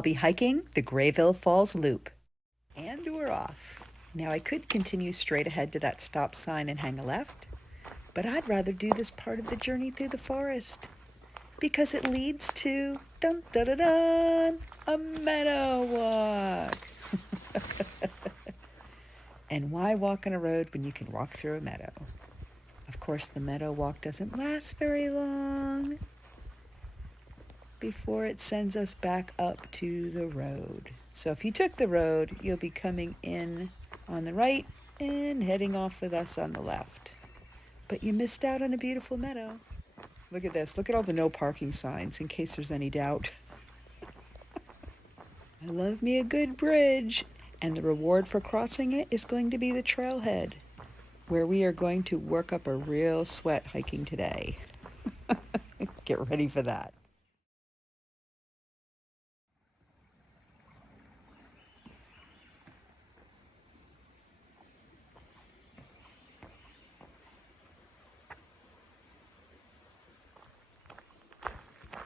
I'll be hiking the Grayville Falls Loop. And we're off. Now I could continue straight ahead to that stop sign and hang a left, but I'd rather do this part of the journey through the forest because it leads to, dun dun dun dun, a meadow walk. And why walk on a road when you can walk through a meadow? Of course, the meadow walk doesn't last very long before it sends us back up to the road. So if you took the road, you'll be coming in on the right and heading off with us on the left. But you missed out on a beautiful meadow. Look at this. Look at all the no parking signs in case there's any doubt. I love me a good bridge, and the reward for crossing it is going to be the trailhead, where we are going to work up a real sweat hiking today. Get ready for that.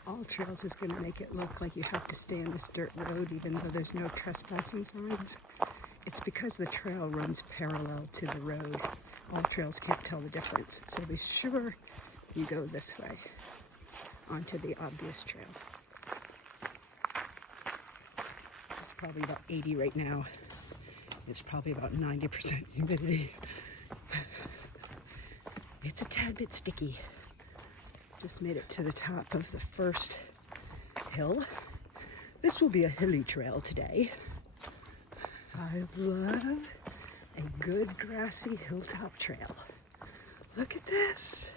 All Trails is going to make it look like you have to stay on this dirt road even though there's no trespassing signs. It's because the trail runs parallel to the road. All Trails can't tell the difference, so be sure you go this way onto the obvious trail. It's probably about 80 right now. It's probably about 90% humidity. It's a tad bit sticky. Just made it to the top of the first hill. This will be a hilly trail today. I love a good grassy hilltop trail. Look at this.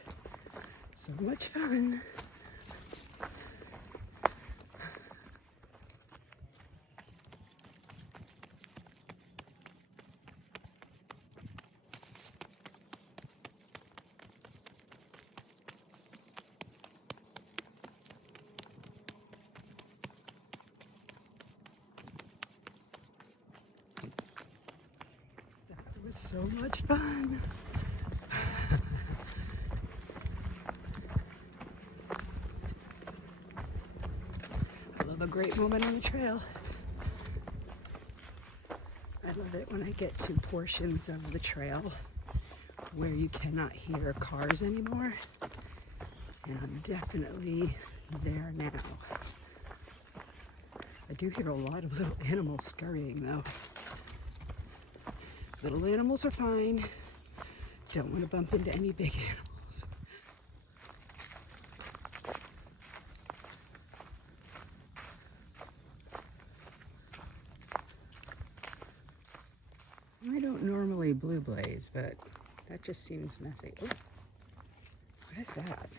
So much fun. So much fun. I love a great moment on the trail. I love it when I get to portions of the trail where you cannot hear cars anymore. And I'm definitely there now. I do hear a lot of little animals scurrying though. Little animals are fine. Don't want to bump into any big animals. I don't normally blue blaze, but that just seems messy. Oh, what is that?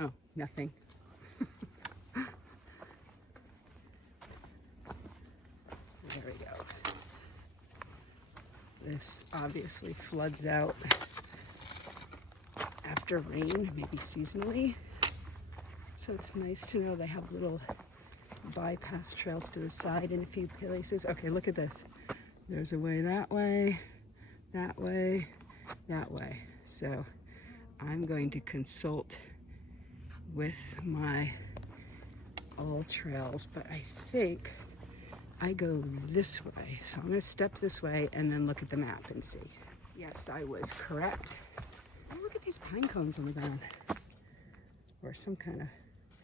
Oh, nothing. There we go. This obviously floods out after rain, maybe seasonally. So it's nice to know they have little bypass trails to the side in a few places. Okay, look at this. There's a way that way, that way, that way. So I'm going to consult with my All Trails, but I think I go this way. So I'm going to step this way and then look at the map and see. Yes, I was correct. Oh, look at these pine cones on the ground. Or some kind of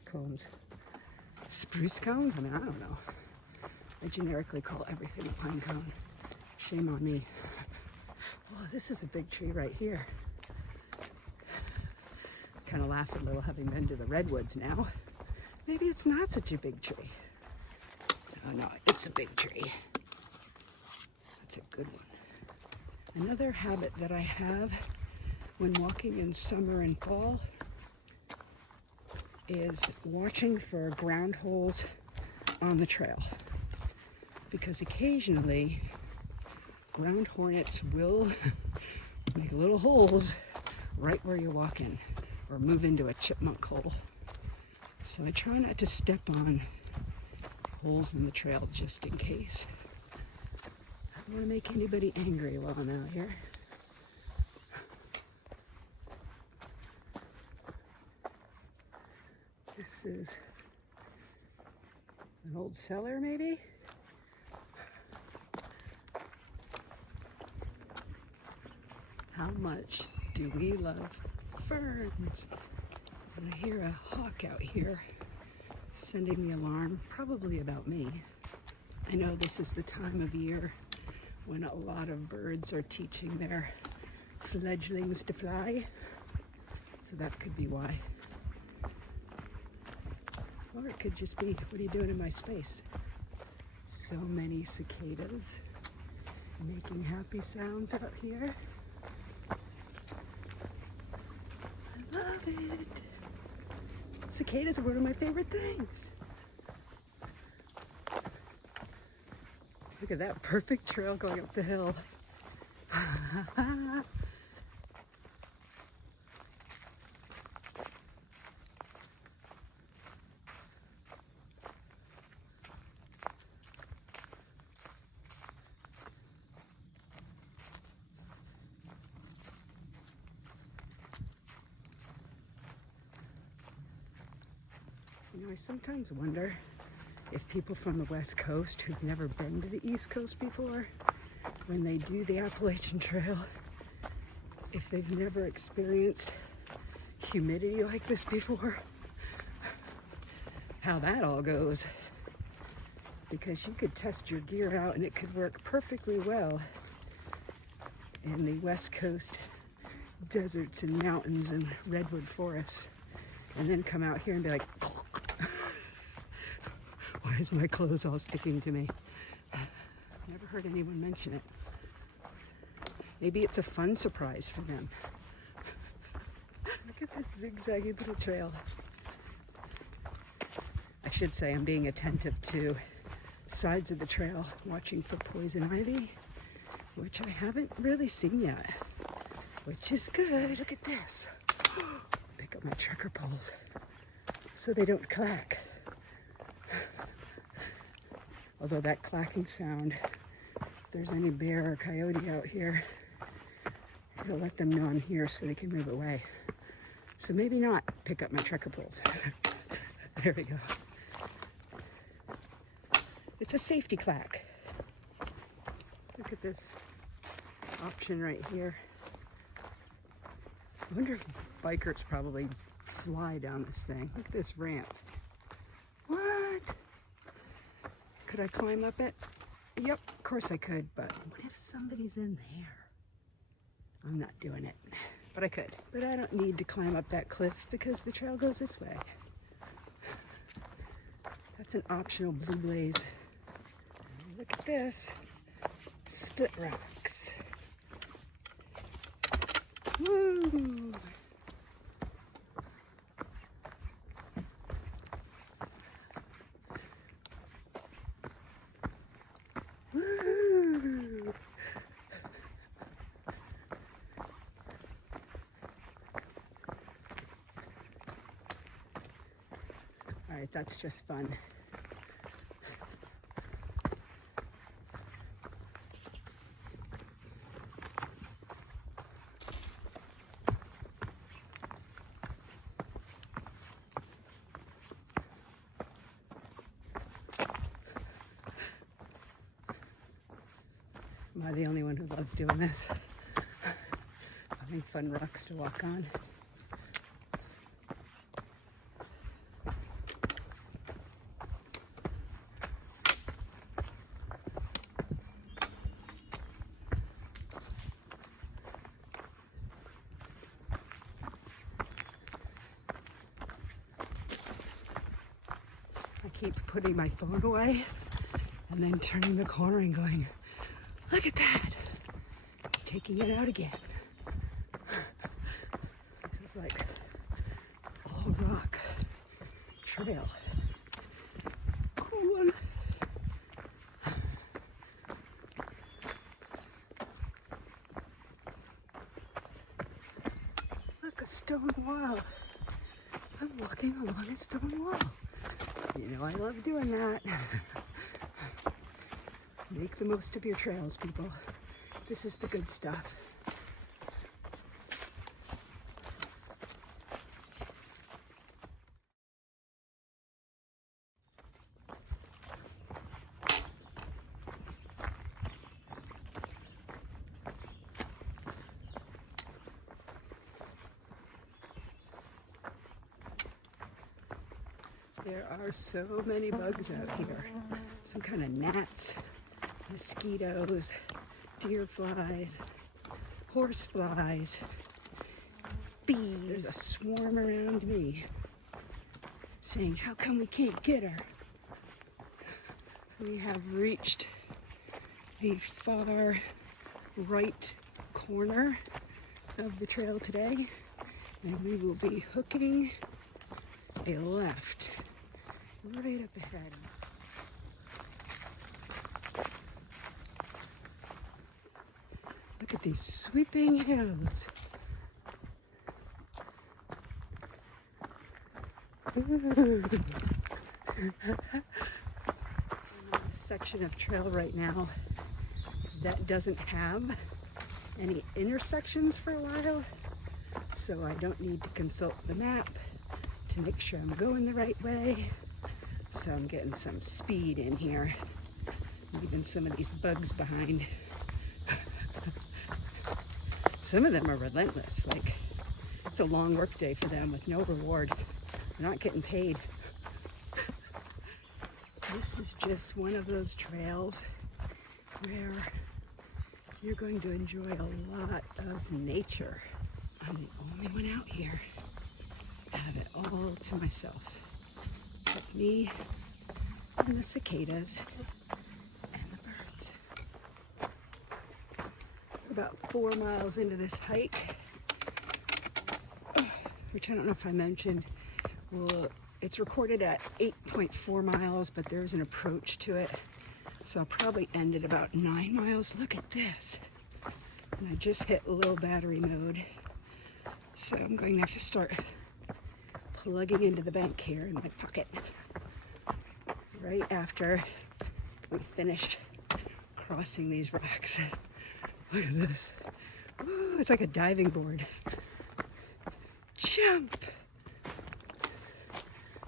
cones. Spruce cones? I mean, I don't know. I generically call everything a pine cone. Shame on me. Oh, this is a big tree right here. Kind of laugh a little having been to the redwoods now. Maybe it's not such a big tree. Oh no, it's a big tree. That's a good one. Another habit that I have when walking in summer and fall is watching for ground holes on the trail. Because occasionally ground hornets will make little holes right where you're walking or move into a chipmunk hole. So I try not to step on holes in the trail just in case. I don't want to make anybody angry while I'm out here. This is An old cellar, maybe? How much do we love ferns? And I hear a hawk out here sending the alarm, probably about me. I know this is the time of year when a lot of birds are teaching their fledglings to fly, so that could be why. Or it could just be, what are you doing in my space? So many cicadas making happy sounds out here. I love it. Cicadas are one of my favorite things. Look at that perfect trail going up the hill. You know, I sometimes wonder if people from the West Coast who've never been to the East Coast before, when they do the Appalachian Trail, if they've never experienced humidity like this before, how that all goes. Because you could test your gear out and it could work perfectly well in the West Coast deserts and mountains and redwood forests, and then come out here and be like, why is my clothes all sticking to me? Never heard anyone mention it. Maybe it's a fun surprise for them. Look at this zigzaggy little trail. I should say I'm being attentive to sides of the trail, watching for poison ivy, which I haven't really seen yet, which is good. Look at this. Pick up my trekker poles so they don't clack. Although that clacking sound, if there's any bear or coyote out here, it'll let them know I'm here so they can move away. So maybe not pick up my trekker poles. There we go. It's a safety clack. Look at this option right here. I wonder if bikers probably fly down this thing. Look at this ramp. What? Could I climb up it? Yep, of course I could, but what if somebody's in there? I'm not doing it, but I could. But I don't need to climb up that cliff because the trail goes this way. That's an optional blue blaze. Look at this. Split rocks. Woo! Woo! All right, that's just fun. Am I the only one who loves doing this? Having fun rocks to walk on. I keep putting my phone away and then turning the corner and going, look at that! Taking it out again. This is like all rock trail. Cool. Look, a stone wall. I'm walking along a stone wall. You know I love doing that. Make the most of your trails, people. This is the good stuff. There are so many bugs out here. Some kind of gnats, mosquitoes, deer flies, horse flies, bees. There's a swarm around me saying, how come we can't get her? We have reached the far right corner of the trail today, and we will be hooking a left right up ahead. Look at these sweeping hills. Ooh. I'm on a section of trail right now that doesn't have any intersections for a while, so I don't need to consult the map to make sure I'm going the right way. So I'm getting some speed in here, leaving some of these bugs behind. Some of them are relentless, like it's a long work day for them with no reward. They're not getting paid. This is just one of those trails where you're going to enjoy a lot of nature. I'm the only one out here. I have it all to myself. Just me and the cicadas and the birds. We're about 4 miles into this hike, which I don't know if I mentioned. Well, it's recorded at 8.4 miles, but there's an approach to it. So I'll probably end at about 9 miles. Look at this. And I just hit low battery mode. So I'm going to have to start plugging into the bank here in my pocket right after we finish crossing these rocks. Look at this. Ooh, it's like a diving board. Jump!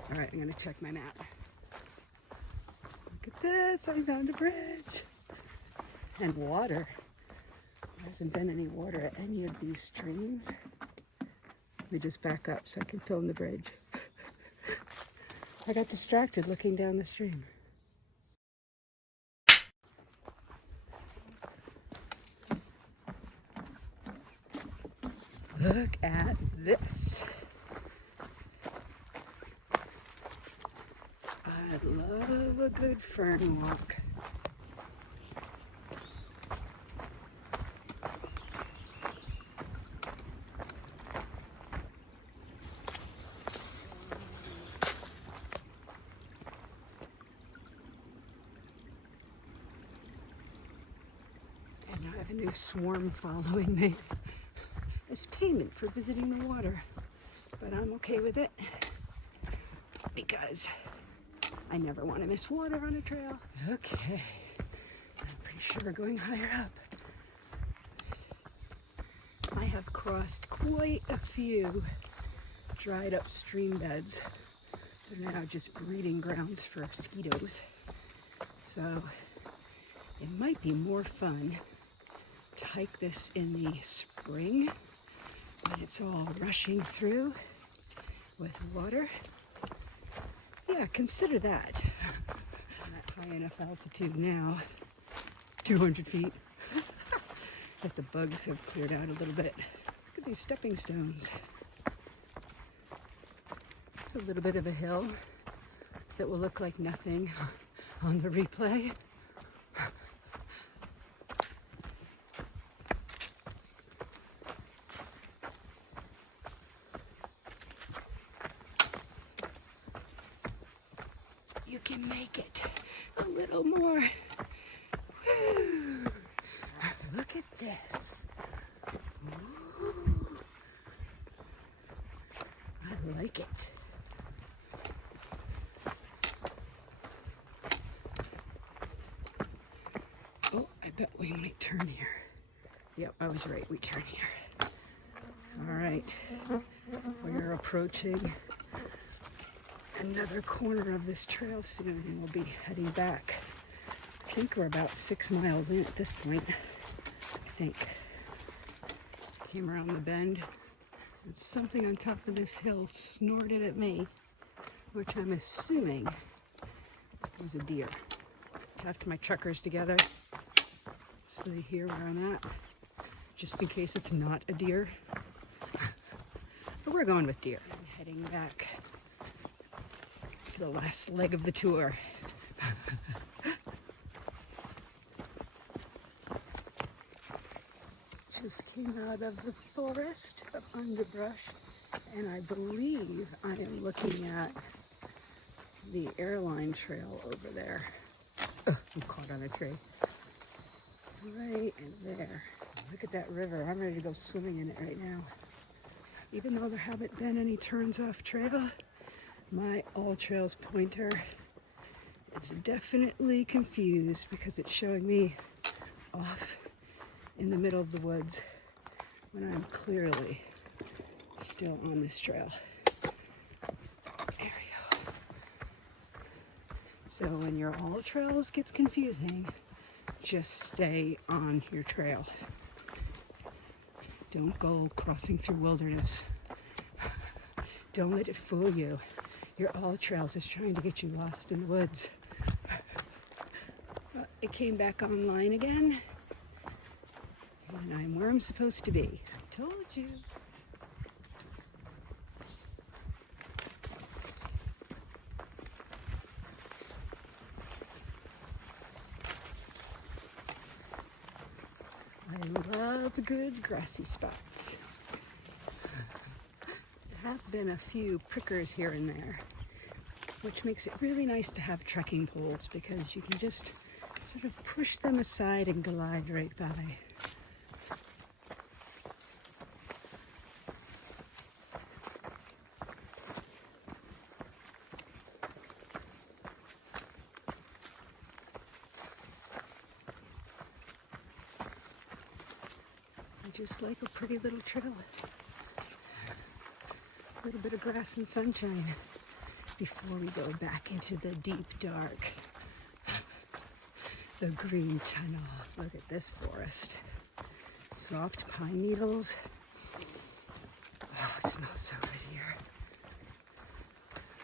All right, I'm gonna check my map. Look at this, I found a bridge. And water. There hasn't been any water at any of these streams. Let me just back up so I can film the bridge. I got distracted looking down the stream. Look at this. I love a good fern walk. And now I have a new swarm following me. It's payment for visiting the water, but I'm okay with it because I never want to miss water on a trail. Okay, I'm pretty sure we're going higher up. I have crossed quite a few dried up stream beds that are now just breeding grounds for mosquitoes. So it might be more fun to hike this in the spring when it's all rushing through with water. Yeah, consider that. I'm at high enough altitude now, 200 feet, that the bugs have cleared out a little bit. Look at these stepping stones. It's a little bit of a hill that will look like nothing on the replay. You can make it a little more. Woo. Look at this. Ooh. I like it. Oh, I bet we might turn here. Yep, I was right. We turn here. All right. We're approaching another corner of this trail soon, and we'll be heading back. I think we're about 6 miles in at this point. I think. Came around the bend, and something on top of this hill snorted at me. which I'm assuming is a deer. Tapped my truckers together so they hear where I'm at, just in case it's not a deer. But we're going with deer. I'm heading back to the last leg of the tour. Just came out of the forest of underbrush, and I believe I am looking at the airline trail over there. Oh, I'm caught on a tree. Right in there. Look at that river. I'm ready to go swimming in it right now. Even though there haven't been any turns off trail, my All Trails pointer is definitely confused because it's showing me off in the middle of the woods when I'm clearly still on this trail. There we go. So when your All Trails gets confusing, just stay on your trail. Don't go crossing through wilderness. Don't let it fool you. Your All Trails is trying to get you lost in the woods. It came back online again, and I'm where I'm supposed to be. I told you. I love good grassy spots. There have been a few prickers here and there, which makes it really nice to have trekking poles because you can just sort of push them aside and glide right by. Just like a pretty little trail. A little bit of grass and sunshine before we go back into the deep dark. The green tunnel. Look at this forest. Soft pine needles. Oh, it smells so good here.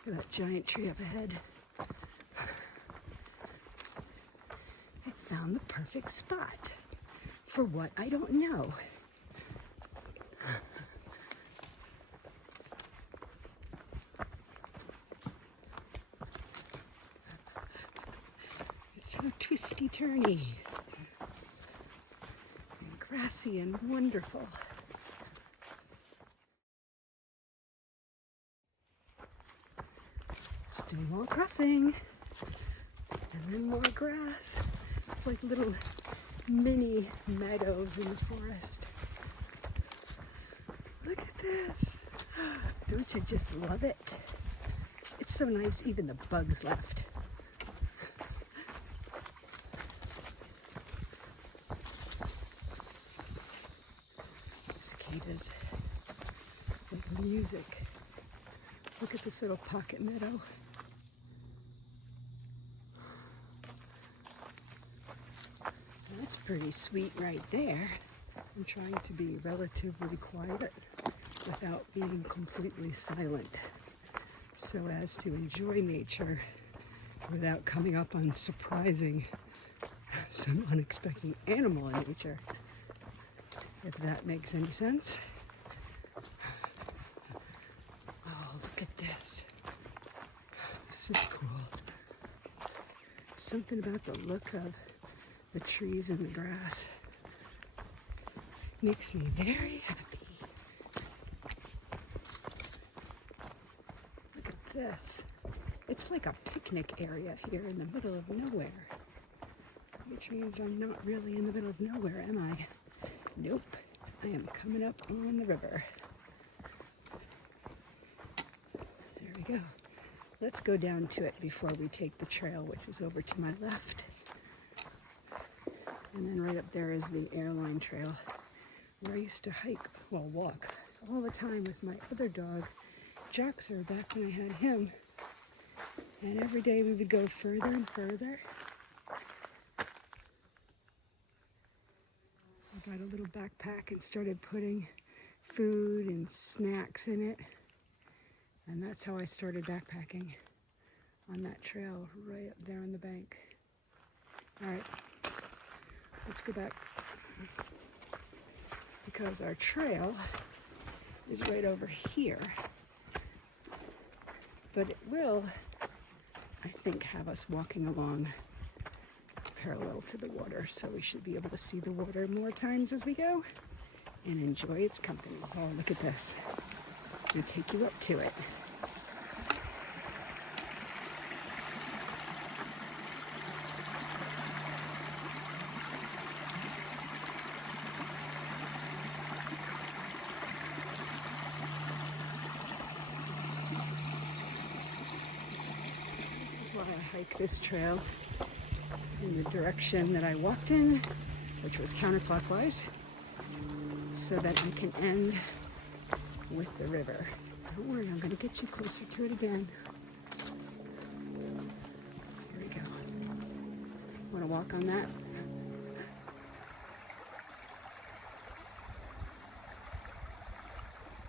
Look at that giant tree up ahead. I found the perfect spot for what I don't know. So twisty turny and grassy and wonderful. Still more crossing and then more grass. It's like little mini meadows in the forest. Look at this. Don't you just love it? It's so nice, even the bugs left. Cicadas, like music. Look at this little pocket meadow. That's pretty sweet right there. I'm trying to be relatively quiet without being completely silent so as to enjoy nature without coming up on surprising some unexpected animal in nature, if that makes any sense. Oh, look at this. This is cool. Something about the look of the trees and the grass makes me very happy. Look at this. It's like a picnic area here in the middle of nowhere. Which means I'm not really in the middle of nowhere, am I? Nope. I am coming up on the river. There we go. Let's go down to it before we take the trail, which is over to my left. And then right up there is the airline trail, where I used to hike, well, walk, all the time with my other dog, Jaxer, back when I had him. And every day we would go further and further. I got a little backpack and started putting food and snacks in it. And that's how I started backpacking, on that trail right up there on the bank. All right, let's go back, because our trail is right over here. But it will, I think, have us walking along parallel to the water, so we should be able to see the water more times as we go and enjoy its company. Oh, look at this. I'm going to take you up to it. This is why I hike this trail in the direction that I walked in, which was counterclockwise, so that I can end with the river. Don't worry, I'm going to get you closer to it again. Here we go. Want to walk on that?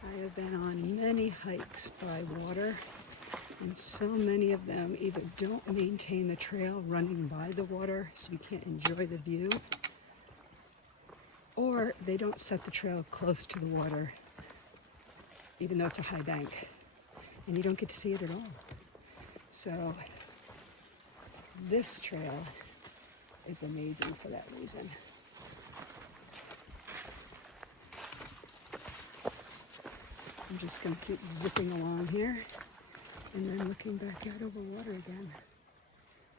I have been on many hikes by water, and so many of them either don't maintain the trail running by the water so you can't enjoy the view, or they don't set the trail close to the water even though it's a high bank, and you don't get to see it at all. So this trail is amazing for that reason. I'm just going to keep zipping along here and then looking back out over water again.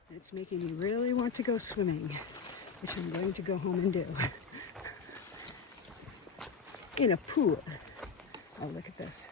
And it's making me really want to go swimming, which I'm going to go home and do. In a pool. Oh, look at this.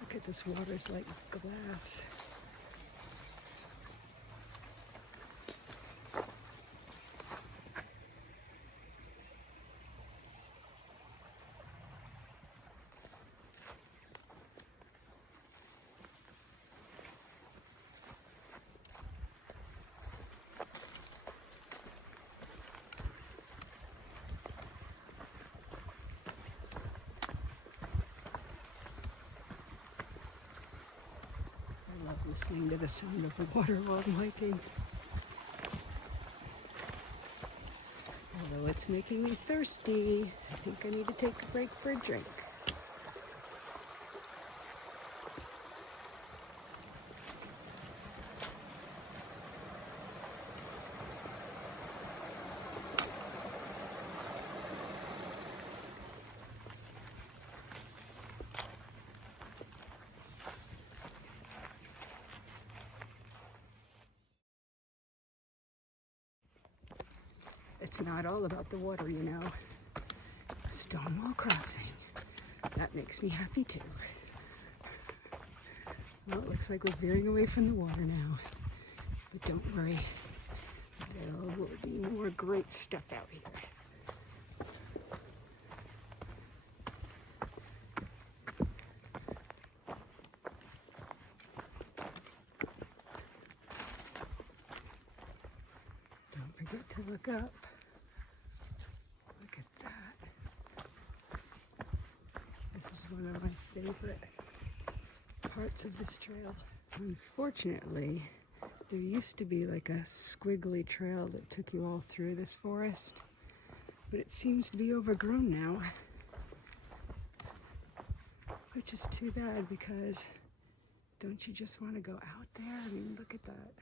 Look at this, water's like glass. I love listening to the sound of the water while I'm hiking. Although it's making me thirsty, I think I need to take a break for a drink. It's not all about the water, you know. Stonewall Crossing. That makes me happy too. Well, it looks like we're veering away from the water now. But don't worry. There will be more great stuff out here. Don't forget to look up. Look at that. This is one of my favorite parts of this trail. Unfortunately, there used to be like a squiggly trail that took you all through this forest, but it seems to be overgrown now, which is too bad, because don't you just want to go out there? I mean, look at that.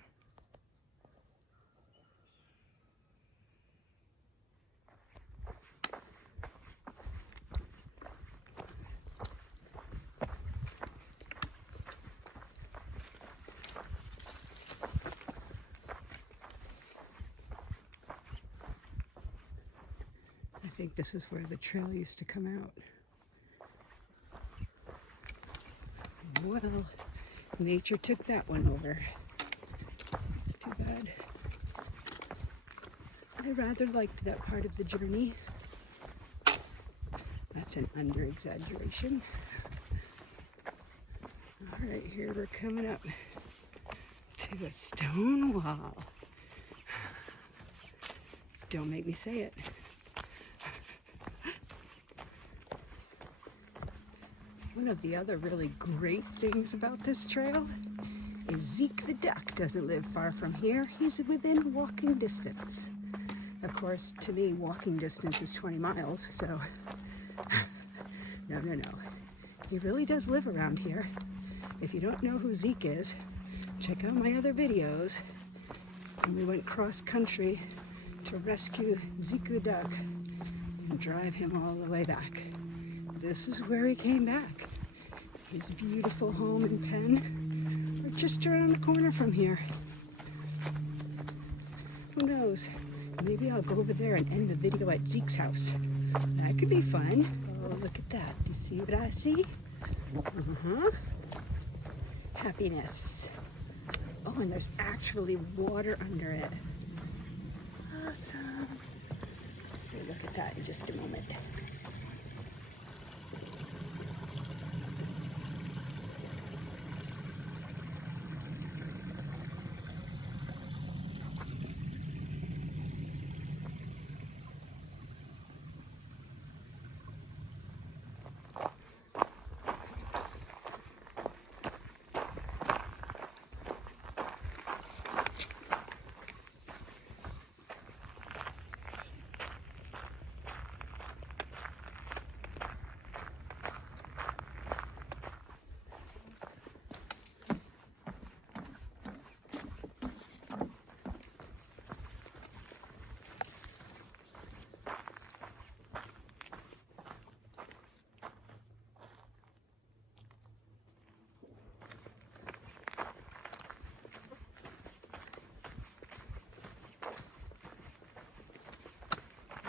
I think this is where the trail used to come out. Well, nature took that one over. It's too bad. I rather liked that part of the journey. That's an under-exaggeration. All right, here we're coming up to a stone wall. Don't make me say it. One of the other really great things about this trail is Zeke the Duck doesn't live far from here. He's within walking distance. Of course, to me, walking distance is 20 miles, so no. He really does live around here. If you don't know who Zeke is, check out my other videos. And we went cross country to rescue Zeke the Duck and drive him all the way back. This is where he came back. His beautiful home and pen are just around the corner from here. Who knows? Maybe I'll go over there and end the video at Zeke's house. That could be fun. Oh, look at that. Do you see what I see? Happiness. Oh, and there's actually water under it. Awesome. We'll look at that in just a moment.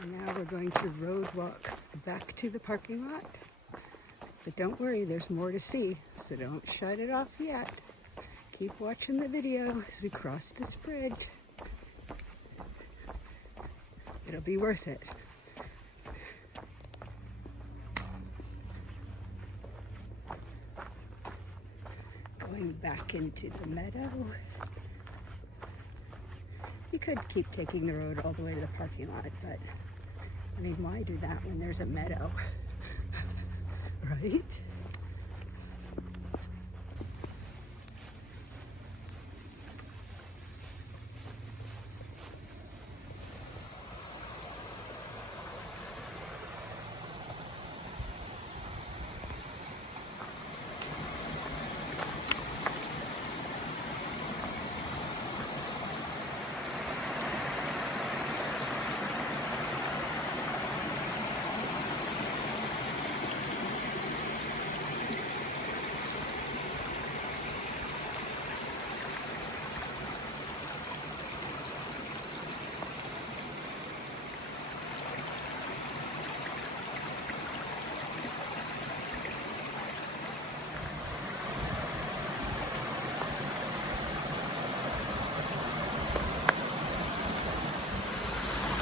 Now we're going to road walk back to the parking lot. But don't worry, there's more to see, so don't shut it off yet. Keep watching the video as we cross this bridge. It'll be worth it. Going back into the meadow. You could keep taking the road all the way to the parking lot, but I mean, why do that when there's a meadow? Right?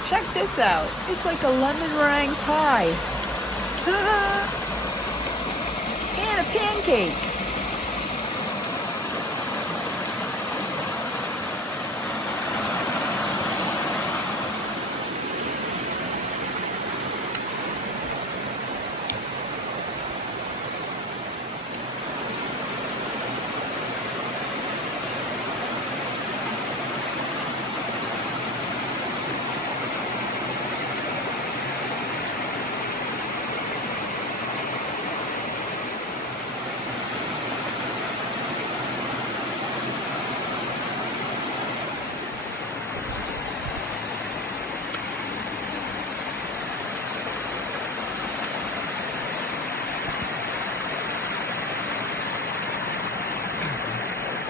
Check this out. It's like a lemon meringue pie. And a pancake.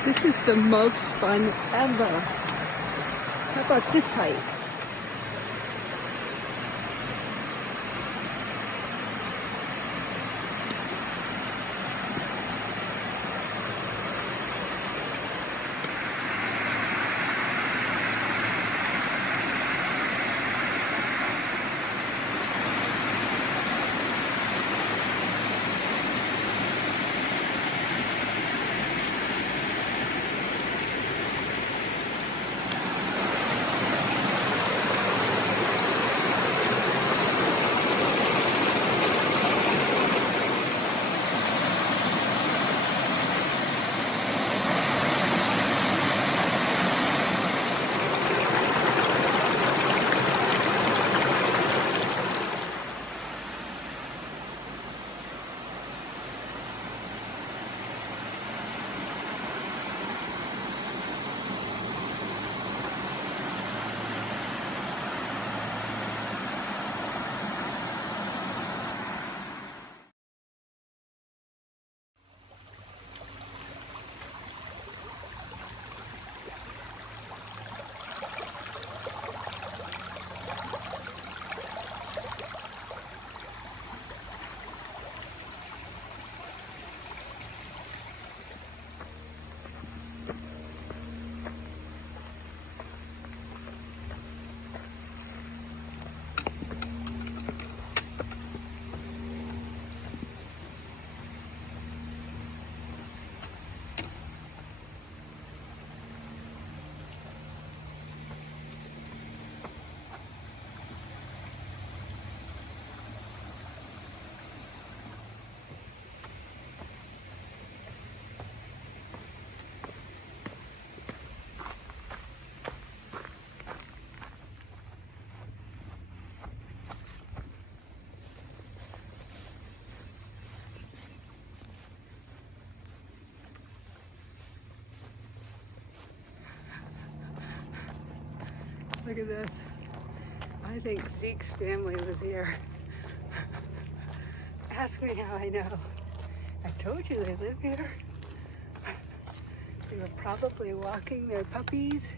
This is the most fun ever. How about this height? Look at this. I think Zeke's family was here. Ask me how I know. I told you they live here. They were probably walking their puppies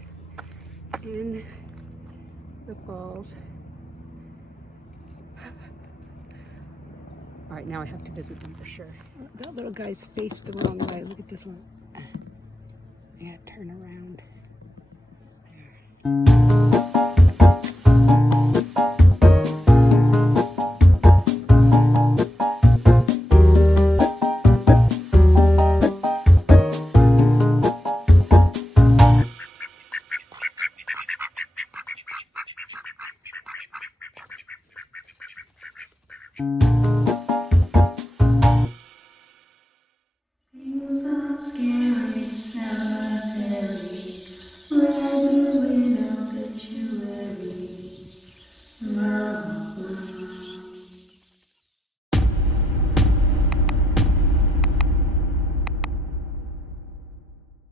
in the falls. All right, now I have to visit them for sure. That little guy's faced the wrong way. Look at this one. I gotta turn around. Things not scary sound.